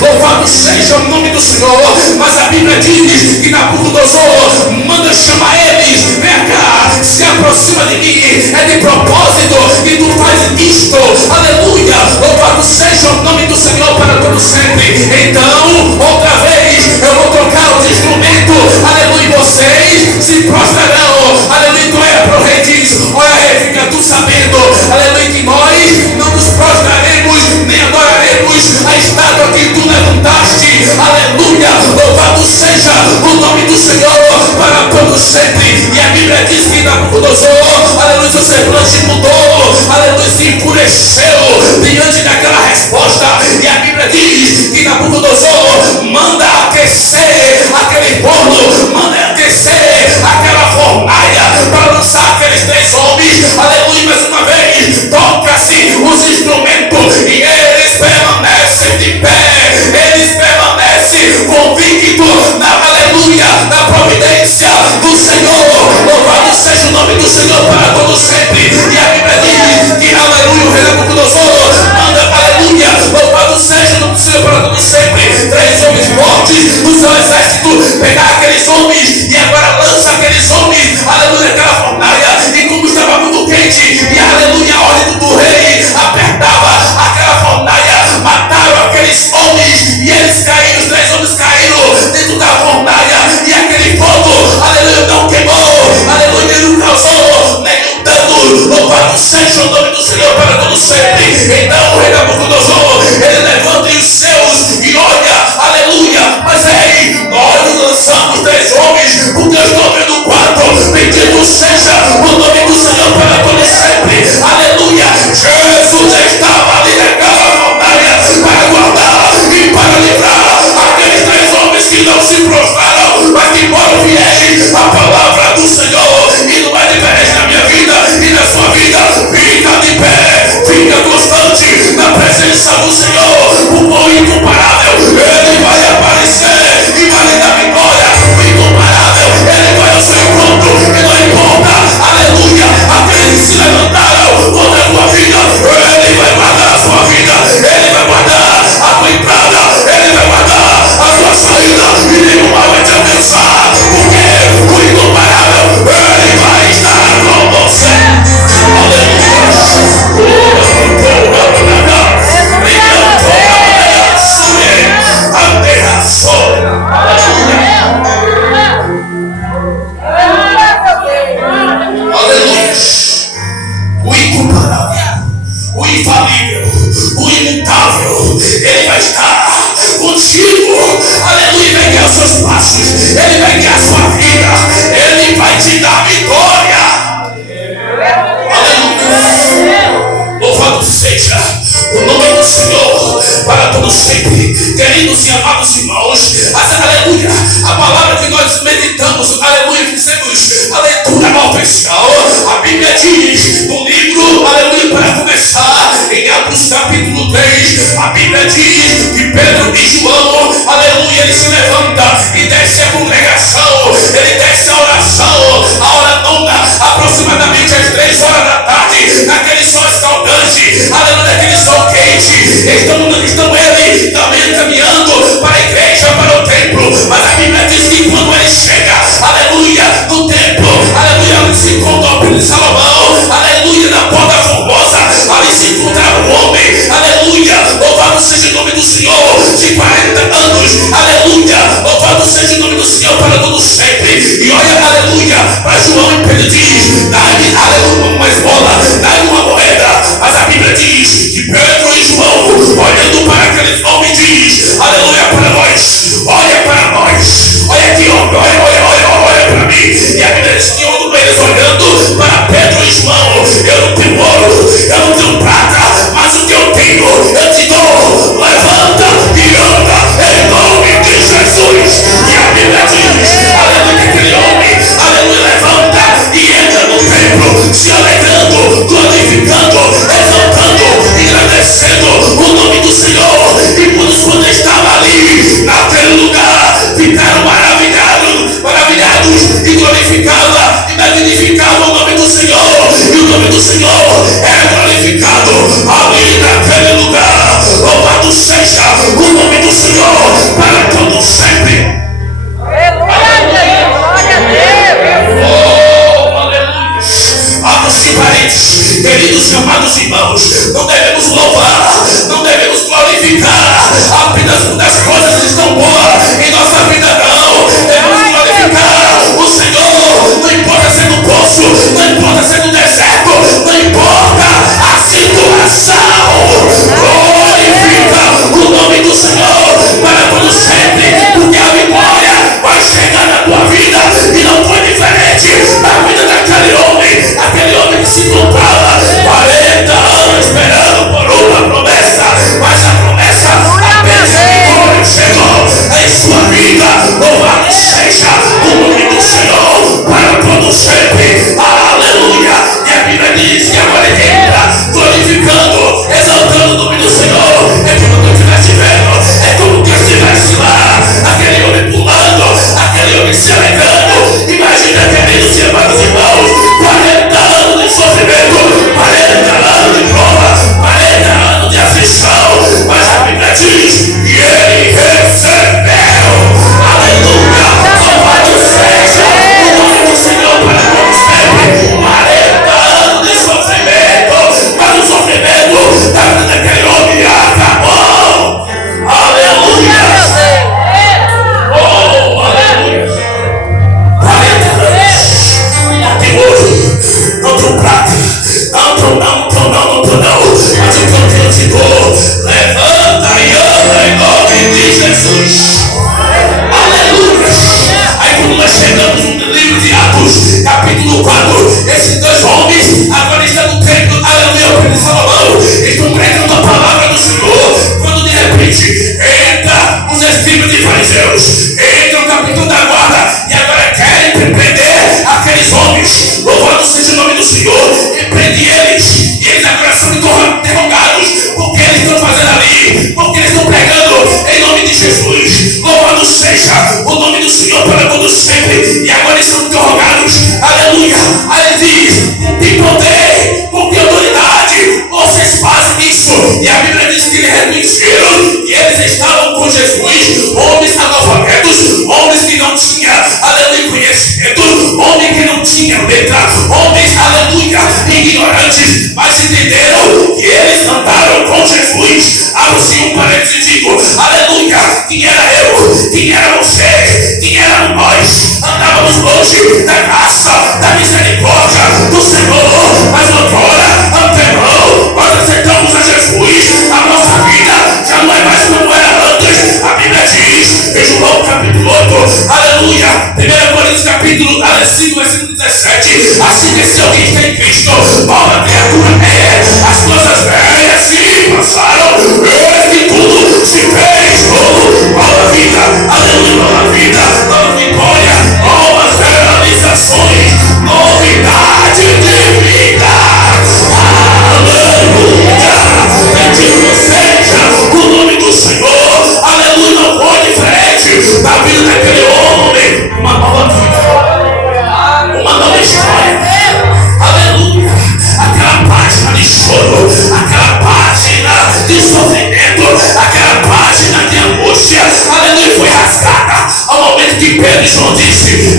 louvado seja o nome do Senhor. Mas a Bíblia diz que Nabucodonosor manda chamar eles: vem cá, se aproxima de mim, é de propósito que tu faz isto. Aleluia, louvado seja o nome do Senhor para todo sempre. Então, outra vez, eu vou tocar os instrumentos, aleluia, e vocês se prostrarão, aleluia. Tu é pro rei, diz: olha, rei, fica tu sabendo, aleluia, que nós não nos prostraremos nem adoraremos a estátua que tu levantaste. Aleluia, louvado seja o nome do Senhor para todo sempre. E a Bíblia diz que Nabucodonosor, aleluia, seu semblante mudou, aleluia, se enfureceu diante daquela resposta. E a Bíblia diz que Nabucodonosor manda aquecer aquele forno, manda aquecer aquela fornalha para lançar aqueles 3 homens. Aleluia, mais uma vez, toca-se os instrumentos e eles permanecem de pé, eles permanecem convictos na, aleluia, na providência do Senhor. Louvado seja o nome do Senhor para todo sempre. E a Bíblia diz que, aleluia, o rei Nabucodonosor manda, aleluia, louvado seja o nome do Senhor para todo sempre, 3 homens fortes do seu exército pegar aqueles homens e agora lança aqueles homens, aleluia, aquela fornalha. E como estava muito quente, e aleluia, a ordem do rei apertava aquela fornalha, mataram aqueles homens e eles caíram, os 3 homens caíram dentro da fornalha, e aquele fogo, aleluia, não queimou, aleluia, não causou nenhum dano. Louvado seja o nome do Senhor para todo sempre. Então o rei Nabucodonosor, ele levanta os seus e olha, aleluia, mas ei, nós lançamos 3 homens, porque eu estou vendo o quarto. Bendito seja o nome do Senhor para todo sempre. Aleluia, Jesus estava ali naquela fornalha para guardar e para livrar aqueles 3 homens que não se prostraram, mas que foram fiéis à palavra do Senhor. E não é diferente na minha vida e na sua vida. Fica de pé, fica constante na presença do Senhor. O bom e incomparável, ele vai aparecer e vai lhe dar vitória. O incomparável, ele vai ao seu encontro e não importa, aleluia, aqueles que se levantaram contra a tua vida, ele vai guardar a sua vida, ele vai guardar a tua entrada, ele vai guardar a tua saída e nenhum mal vai te alcançar, porque o incomparável, ele vai estar com você. Aleluia. O incomparável, o infalível, o imutável, ele vai estar contigo. Aleluia, vai guiar os seus passos, ele vai guiar a sua vida, ele vai te dar vitória. Aleluia. Louvado seja o nome do Senhor para todo sempre. Queridos e amados irmãos, aleluia, a palavra que nós meditamos, aleluia, fizemos a leitura oficial. A Bíblia diz no livro, aleluia, para começar, em Atos capítulo 3, a Bíblia diz que Pedro e João, aleluia, ele se levanta e desce a congregação, ele desce a oração, a hora nona, aproximadamente às 3 horas da tarde, naquele sol escaldante, aleluia, naquele sol quente, estão ele também caminhando para a igreja, para o templo. Mas a Bíblia diz que quando ele chega, aleluia, no templo, aleluia, ali se encontra o filho de Salomão, aleluia, na porta formosa, ali se encontrava um homem, aleluia, louvado seja o nome do Senhor, de 40 anos, aleluia, louvado seja o nome do Senhor para todo sempre. E olha, aleluia, para João e Pedro diz: dá-me, aleluia, uma esmola, dá-me uma moeda. Mas a Bíblia diz que Pedro e João, olhando para quando as coisas estão boas em nossa vida, não. Devemos glorificar o Senhor. Não importa ser no poço, não importa ser no deserto, não importa a situação. Glorifica o nome do Senhor para todo sempre, porque a vitória vai chegar na tua vida. E não foi diferente na vida daquele homem que se encontrava 40 anos esperando por uma promessa, mas a promessa apenas chegou em sua vida. Louvado seja o nome do Senhor para todo sempre. Aleluia. E a Bíblia diz que agora ele entra glorificando, exaltando o nome do Senhor. É como que eu estivesse vendo, é como que eu estivesse lá, aquele homem pulando, aquele homem se alegrando. Imagina, queridos e amados irmãos, 40 anos de sofrimento, 40 anos de prova, 40 anos de aflição, mas a Bíblia diz que ele recebeu. Aleluia. Louvado seja o nome do Senhor para todo sempre. 40 anos de sofrimento, mas o sofrimento da vida daquele homem acabou. Aleluia. Oh, aleluia. 40 anos. Não tem ouro, não tem prata, não. Mas o canto ficou. Levanta e anda em nome de Jesus. Aleluia. Aí quando nós chegamos no livro de Atos, capítulo 4, esses dois homens agora estão no templo, aleluia, o rei de Salomão, estão pregando a palavra do Senhor, quando de repente entra os escribas e fariseus, entra o capitão da guarda, e agora querem prender aqueles homens. Louvado seja o nome do Senhor. E prende eles, e eles agora são interrogados. Por que eles estão fazendo ali? Porque eles estão pregando em nome de Jesus. Louvado seja o nome do Senhor para todos sempre. E agora eles são interrogados. Aleluia. Aí ele diz: com que poder, com que autoridade vocês fazem isso? E a Bíblia diz que eles reconheceram que eles estavam com Jesus, homens analfabetos, homens que não tinham, aleluia, conhecimento, homens que não tinham letra, homens, aleluia, ignorantes, mas entenderam que eles andaram com Jesus. Abro-se um parênteses e digo, aleluia, quem era eu, quem era você, quem éramos nós? Andávamos longe da graça, da misericórdia do Senhor, mas agora, antemão, nós aceitamos a Jesus. A nossa vida já não é mais como era antes. A Bíblia diz em João capítulo 8, aleluia, 1 Coríntios capítulo 5, versículo 17, assim que se alguém está em Cristo, nova criatura é. As coisas velhas se passaram, eis que tudo se fez novo. Nova vida, aleluia, nova vida, nova vitória, novas realizações, novidade de vida. Aleluia. Bendito seja o nome do Senhor. Aleluia. Não foi diferente da vida daquele homem. Uma nova vida, uma nova história. Aleluia. Aquela página de choro, aquela página de sofrimento, aquela página de angústia, aleluia, foi rasgada ao momento que Pedro e João disse: